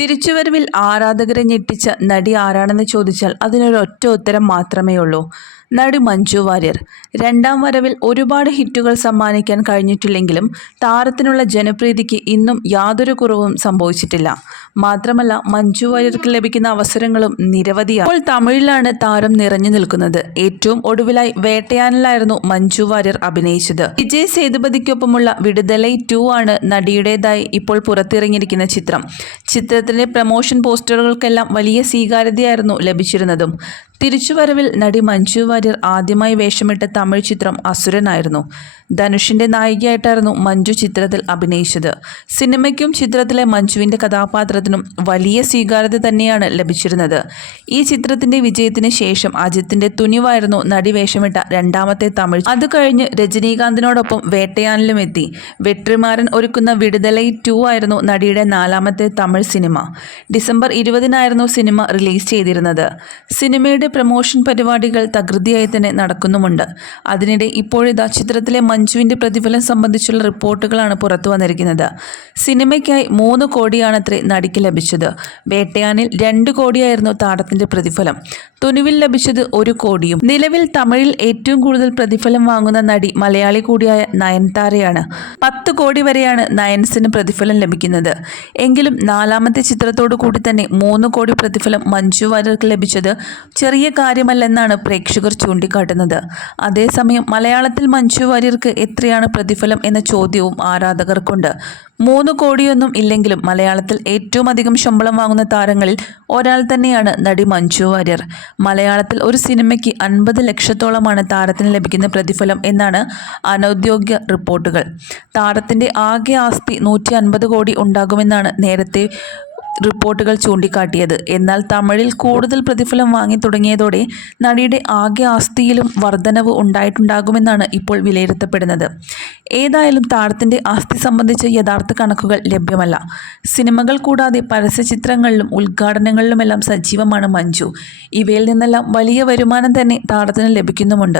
തിരിച്ചുവരവിൽ ആരാധകരെ ഞെട്ടിച്ച നടി ആരാണെന്ന് ചോദിച്ചാൽ അതിനൊരു ഒറ്റ ഉത്തരം മാത്രമേ ഉള്ളൂ നടി മഞ്ജു വാര്യർ. രണ്ടാം വരവിൽ ഒരുപാട് ഹിറ്റുകൾ സമ്മാനിക്കാൻ കഴിഞ്ഞിട്ടില്ലെങ്കിലും താരത്തിനുള്ള ജനപ്രീതിക്ക് ഇന്നും യാതൊരു കുറവും സംഭവിച്ചിട്ടില്ല. മാത്രമല്ല മഞ്ജു വാര്യർക്ക് ലഭിക്കുന്ന അവസരങ്ങളും നിരവധിയാണ്. ഇപ്പോൾ തമിഴിലാണ് താരം നിറഞ്ഞു നിൽക്കുന്നത്. ഏറ്റവും ഒടുവിലായി വേട്ടയാനിലായിരുന്നു മഞ്ജു വാര്യർ അഭിനയിച്ചത്. വിജയ് സേതുപതിക്കൊപ്പമുള്ള വിടുതലൈ ടു ആണ് നടിയുടേതായി ഇപ്പോൾ പുറത്തിറങ്ങിയിരിക്കുന്ന ചിത്രം. ചിത്രത്തിലെ പ്രമോഷൻ പോസ്റ്ററുകൾക്കെല്ലാം വലിയ സ്വീകാര്യതയായിരുന്നു ലഭിച്ചിരുന്നതും. തിരിച്ചുവരവിൽ നടി മഞ്ജു വാര്യർ ആദ്യമായി വേഷമിട്ട തമിഴ് ചിത്രം അസുരനായിരുന്നു. ധനുഷിന്റെ നായികയായിട്ടായിരുന്നു മഞ്ജു ചിത്രത്തിൽ അഭിനയിച്ചത്. സിനിമയ്ക്കും ചിത്രത്തിലെ മഞ്ജുവിന്റെ കഥാപാത്രത്തിനും വലിയ സ്വീകാര്യത തന്നെയാണ് ലഭിച്ചിരുന്നത്. ഈ ചിത്രത്തിന്റെ വിജയത്തിന് ശേഷം അജിത്തിന്റെ തുനിവായിരുന്നു നടി വേഷമിട്ട രണ്ടാമത്തെ തമിഴ് അത് കഴിഞ്ഞ് രജനീകാന്തിനോടൊപ്പം വേട്ടയാനിലും എത്തി. വെട്രിമാരൻ ഒരുക്കുന്ന വിടുതലൈ ടു ആയിരുന്നു നടിയുടെ നാലാമത്തെ തമിഴ് സിനിമ. ഡിസംബർ ഇരുപതിനായിരുന്നു സിനിമ റിലീസ് ചെയ്തിരുന്നത്. സിനിമയുടെ പ്രമോഷൻ പരിപാടികൾ തകൃതിയായി തന്നെ നടക്കുന്നുമുണ്ട്. അതിനിടെ ഇപ്പോഴിതാ ചിത്രത്തിലെ മഞ്ജുവിന്റെ പ്രതിഫലം സംബന്ധിച്ചുള്ള റിപ്പോർട്ടുകളാണ് പുറത്തു വന്നിരിക്കുന്നത്. സിനിമയ്ക്കായി മൂന്ന് കോടിയാണ് അത്രേ നടിക്ക് ലഭിച്ചത്. വേട്ടയാനിൽ രണ്ട് കോടിയായിരുന്നു താരത്തിന്റെ പ്രതിഫലം. തുനുവിൽ ലഭിച്ചത് ഒരു കോടിയും. നിലവിൽ തമിഴിൽ ഏറ്റവും കൂടുതൽ പ്രതിഫലം വാങ്ങുന്ന നടി മലയാളി കൂടിയായ നയൻതാരയാണ്. പത്ത് കോടി വരെയാണ് നയൻസിന് പ്രതിഫലം ലഭിക്കുന്നത്. എങ്കിലും നാലാമത്തെ ചിത്രത്തോടു കൂടി തന്നെ മൂന്ന് കോടി പ്രതിഫലം മഞ്ജു വാര്യർക്ക് ലഭിച്ചത് ചെറിയ കാര്യമല്ലെന്നാണ് പ്രേക്ഷകർ ചൂണ്ടിക്കാട്ടുന്നത്. അതേസമയം മലയാളത്തിൽ മഞ്ജു വാര്യർക്ക് എത്രയാണ് പ്രതിഫലം എന്ന ചോദ്യവും ആരാധകർക്കുണ്ട്. മൂന്ന് കോടിയൊന്നും ഇല്ലെങ്കിലും മലയാളത്തിൽ ഏറ്റവും അധികം ശമ്പളം വാങ്ങുന്ന താരങ്ങളിൽ ഒരാൾ തന്നെയാണ് നടി മഞ്ജു വാര്യർ. മലയാളത്തിൽ ഒരു സിനിമയ്ക്ക് അൻപത് ലക്ഷത്തോളമാണ് താരത്തിന് ലഭിക്കുന്ന പ്രതിഫലം എന്നാണ് അനൗദ്യോഗിക റിപ്പോർട്ടുകൾ. താരത്തിന്റെ ആകെ ആസ്തി നൂറ്റി അൻപത് കോടി ഉണ്ടാകുമെന്നാണ് നേരത്തെ റിപ്പോർട്ടുകൾ ചൂണ്ടിക്കാട്ടിയത്. എന്നാൽ തമിഴിൽ കൂടുതൽ പ്രതിഫലം വാങ്ങി തുടങ്ങിയതോടെ നടിയുടെ ആകെ ആസ്തിയിലും വർധനവ് ഉണ്ടായിട്ടുണ്ടാകുമെന്നാണ് ഇപ്പോൾ വിലയിരുത്തപ്പെടുന്നത്. ഏതായാലും താരത്തിന്റെ ആസ്തി സംബന്ധിച്ച യഥാർത്ഥ കണക്കുകൾ ലഭ്യമല്ല. സിനിമകൾ കൂടാതെ പരസ്യചിത്രങ്ങളിലും ഉദ്ഘാടനങ്ങളിലുമെല്ലാം സജീവമാണ് മഞ്ജു. ഇവയിൽ നിന്നെല്ലാം വലിയ വരുമാനം തന്നെ താരത്തിന് ലഭിക്കുന്നുമുണ്ട്.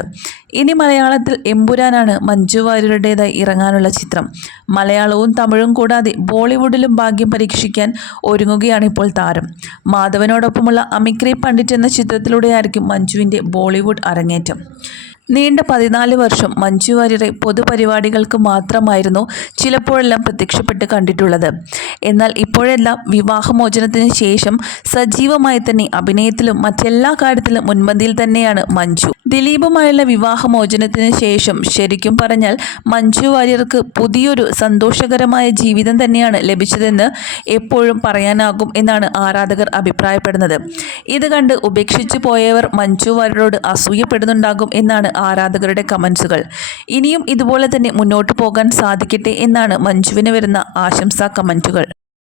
ഇനി മലയാളത്തിൽ എമ്പുരാനാണ് മഞ്ജു വാര്യരുടേതായി ഇറങ്ങാനുള്ള ചിത്രം. മലയാളവും തമിഴും കൂടാതെ ബോളിവുഡിലും ഭാഗ്യം പരീക്ഷിക്കാൻ ഒരുങ്ങുകയാണ് ഇപ്പോൾ താരം. മാധവനോടൊപ്പമുള്ള അമിക്രി പണ്ഡിറ്റ് എന്ന ചിത്രത്തിലൂടെയായിരിക്കും മഞ്ജുവിന്റെ ബോളിവുഡ് അരങ്ങേറ്റം. നീണ്ട പതിനാല് വർഷം മഞ്ജു വാര്യരെ പൊതുപരിപാടികൾക്ക് മാത്രമായിരുന്നു ചിലപ്പോഴെല്ലാം പ്രത്യക്ഷപ്പെട്ട് കണ്ടിട്ടുള്ളത്. എന്നാൽ ഇപ്പോഴെല്ലാം വിവാഹമോചനത്തിന് ശേഷം സജീവമായി തന്നെ അഭിനയത്തിലും മറ്റെല്ലാ കാര്യത്തിലും മുൻപന്തിയിൽ തന്നെയാണ് മഞ്ജു. ദിലീപുമായുള്ള വിവാഹമോചനത്തിന് ശേഷം ശരിക്കും പറഞ്ഞാൽ മഞ്ജു വാര്യർക്ക് പുതിയൊരു സന്തോഷകരമായ ജീവിതം തന്നെയാണ് ലഭിച്ചതെന്ന് എപ്പോഴും പറയാനാകും എന്നാണ് ആരാധകർ അഭിപ്രായപ്പെടുന്നത്. ഇത് കണ്ട് ഉപേക്ഷിച്ചു പോയവർ മഞ്ജു വാര്യരോട് അസൂയപ്പെടുന്നുണ്ടാകും എന്നാണ് ആരാധകരുടെ കമൻസുകൾ ഇനിയും ഇതുപോലെ തന്നെ മുന്നോട്ട് പോകാൻ സാധിക്കട്ടെ എന്നാണ് മഞ്ജുവിന് വരുന്ന ആശംസാ കമന്റുകൾ